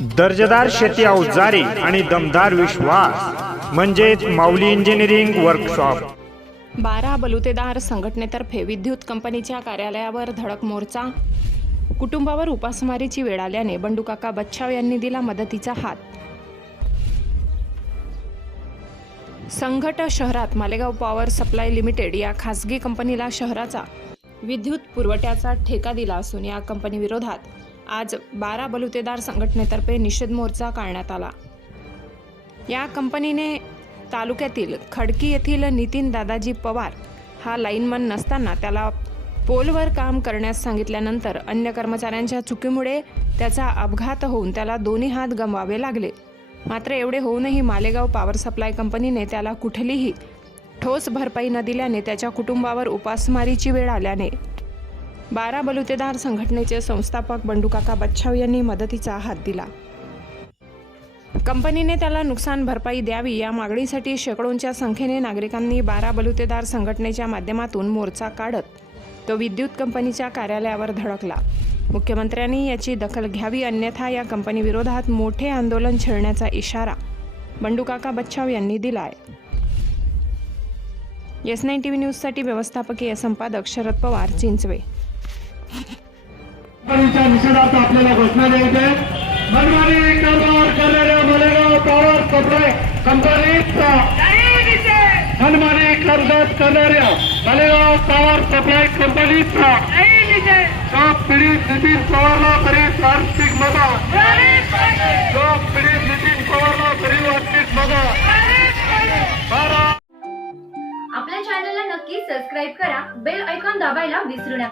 दर्जेदार शेती अवजारे आणि दमदार विश्वास म्हणजेच माऊली इंजिनिअरिंग वर्कशॉप बारा बलुतेदार संघटनेतर्फे विद्युत कंपनीच्या कार्यालयावर धडक मोर्चा. कुटुंबावर उपासमारीची वेळ आल्याने बंडूकाका बच्छाव यांनी दिला मदतीचा हात. संघट शहरात मालेगाव पॉवर सप्लाय लिमिटेड या खासगी कंपनीला शहराचा विद्युत पुरवठ्याचा ठेका दिला असून या कंपनीविरोधात आज बारा बलुतेदार संघटनेतर्फे निषेध मोर्चा काढण्यात आला. या कंपनीने तालुक्यातील खडकी येथील नितीन दादाजी पवार हा लाईनमन नसताना त्याला पोलवर काम करण्यास सांगितल्यानंतर अन्य कर्मचाऱ्यांच्या चुकीमुळे त्याचा अपघात होऊन त्याला दोन्ही हात गमवावे लागले. मात्र एवढे होऊनही मालेगाव पॉवर सप्लाय कंपनीने त्याला कुठलीही ठोस भरपाई न दिल्याने त्याच्या कुटुंबावर उपासमारीची वेळ आल्याने बारा बलुतेदार संघटनेचे संस्थापक बंडूकाका बच्छाव यांनी मदतीचा हात दिला. कंपनीने त्याला नुकसान भरपाई द्यावी या मागणीसाठी शेकडोंच्या संख्येने नागरिकांनी बारा बलुतेदार संघटनेच्या माध्यमातून मोर्चा काढत तो विद्युत कंपनीच्या कार्यालयावर धडकला. मुख्यमंत्र्यांनी याची दखल घ्यावी अन्यथा या कंपनीविरोधात मोठे आंदोलन छेडण्याचा इशारा बंडूकाका बच्छाव यांनी दिलाय. एस नाईन टी व्ही न्यूजसाठी व्यवस्थापकीय संपादक शरद पवार चिंचवे निषेधार्थ आपल्याला घोषणा द्यायची मनमानी कारभार करणाऱ्या मलेगाव पॉवर सप्लाय कंपनीचा मनमानी कर्जात करणाऱ्या मलेगाव पॉवर सप्लाय कंपनीचा शॉप पीडित नितीन पवारला करीत आर्थिक मदत. शॉप पीडित नितीन पवारला करीत आर्थिक मदत. आपल्या चॅनलला नक्की सबस्क्राईब करा. बेल ऐकॉन दाबायला विसरू नका.